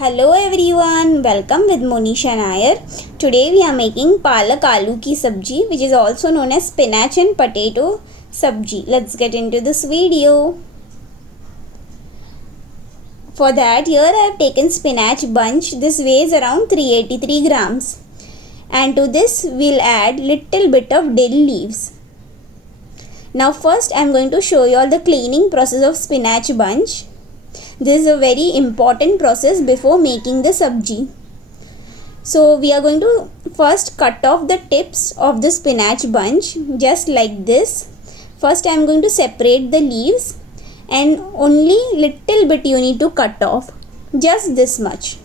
Hello everyone, welcome with Monisha Nair. Today we are making palak aloo ki sabji, which is also known as spinach and potato sabji. Let's get into this video. For that, here I have taken spinach bunch. This weighs around 383 grams. And to this we'll add little bit of dill leaves. Now first I am going to show you all the cleaning process of spinach bunch. This is a very important process before making the sabji. So we are going to first cut off the tips of the spinach bunch just like this. First I am going to separate the leaves and only little bit you need to cut off, just this much.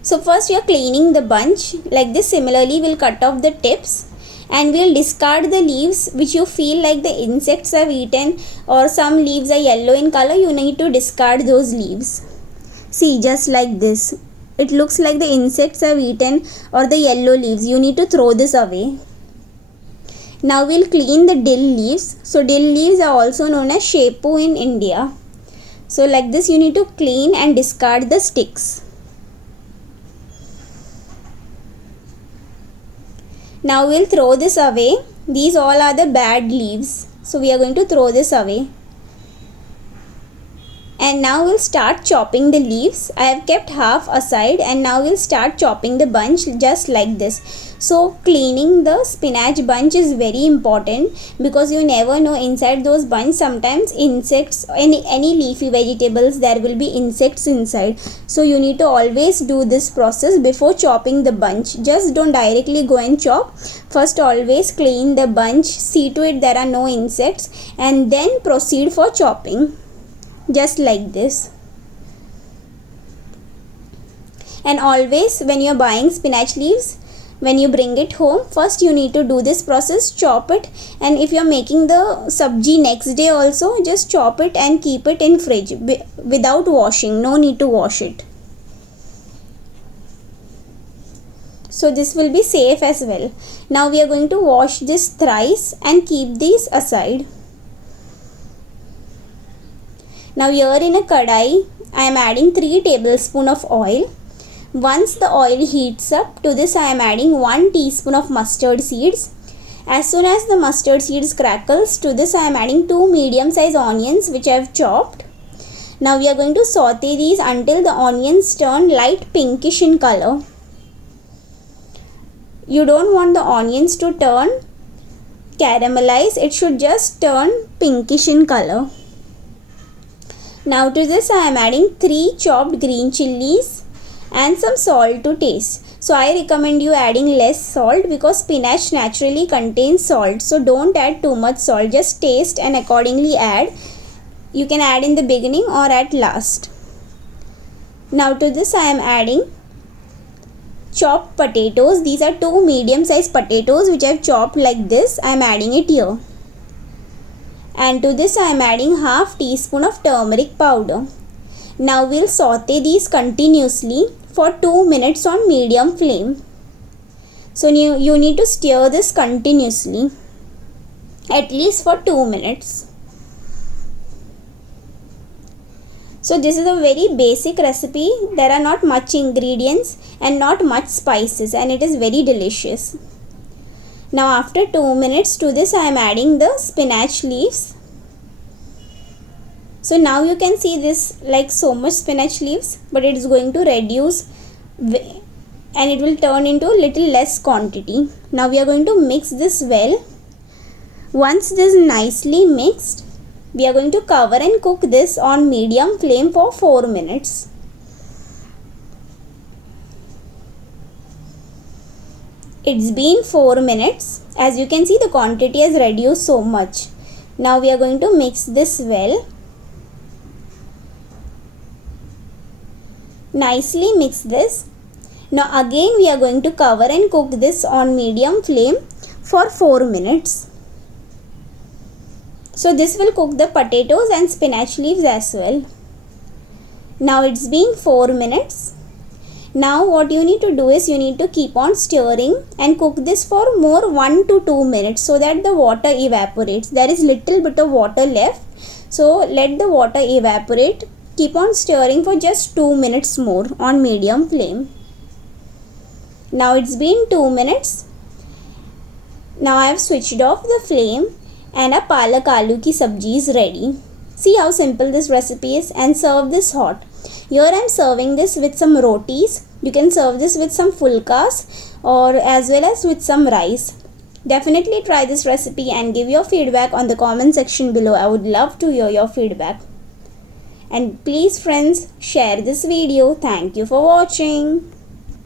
So first you are cleaning the bunch like this. Similarly we'll cut off the tips and we'll discard the leaves which you feel like the insects have eaten, or some leaves are yellow in color. You need to discard those leaves. See, just like this, it looks like the insects have eaten or the yellow leaves. You need to throw this away. Now we'll clean the dill leaves. So dill leaves are also known as shepu in India. So like this you need to clean and discard the sticks. Now we'll throw this away. These all are the bad leaves. So we are going to throw this away. And now we'll start chopping the leaves. I have kept half aside and now we'll start chopping the bunch just like this. So cleaning the spinach bunch is very important because you never know inside those bunch sometimes insects, any leafy vegetables, there will be insects inside. So you need to always do this process before chopping the bunch. Just don't directly go and chop. First always clean the bunch, see to it there are no insects, and then proceed for chopping. Just like this. And always when you are buying spinach leaves, when you bring it home, first you need to do this process, chop it, and if you are making the sabji next day also, just chop it and keep it in fridge without washing. No need to wash it. So this will be safe as well. Now we are going to wash this thrice and keep these aside. Now here in a kadai, I am adding 3 tablespoons of oil. Once the oil heats up, to this I am adding 1 teaspoon of mustard seeds. As soon as the mustard seeds crackles, to this I am adding 2 medium sized onions which I have chopped. Now we are going to saute these until the onions turn light pinkish in color. You don't want the onions to turn caramelize, it should just turn pinkish in color. Now to this I am adding 3 chopped green chilies and some salt to taste. So I recommend you adding less salt because spinach naturally contains salt. So don't add too much salt, just taste and accordingly add. You can add in the beginning or at last. Now to this I am adding chopped potatoes. These are 2 medium sized potatoes which I have chopped like this. I am adding it here. And to this I am adding half teaspoon of turmeric powder. Now we'll saute these continuously for 2 minutes on medium flame. So you need to stir this continuously at least for 2 minutes. So this is a very basic recipe. There are not much ingredients and not much spices, and it is very delicious. Now after 2 minutes, to this I am adding the spinach leaves. So now you can see this like so much spinach leaves, but it is going to reduce and it will turn into little less quantity. Now we are going to mix this well. Once this is nicely mixed, we are going to cover and cook this on medium flame for 4 minutes. It's been 4 minutes. As you can see, the quantity has reduced so much. Now we are going to mix this well. Nicely mix this. Now again we are going to cover and cook this on medium flame for 4 minutes. So this will cook the potatoes and spinach leaves as well. Now it's been 4 minutes. Now what you need to do is you need to keep on stirring and cook this for more 1 to 2 minutes so that the water evaporates. There is little bit of water left. So let the water evaporate Keep on stirring for just 2 minutes more on medium flame. Now it's been 2 minutes. Now I have switched off the flame and our palak aloo ki sabji is ready. See how simple this recipe is, and serve this hot. Here I am serving this with some rotis. You can serve this with some fulkas or as well as with some rice. Definitely try this recipe and give your feedback on the comment section below. I would love to hear your feedback. And please friends, share this video. Thank you for watching.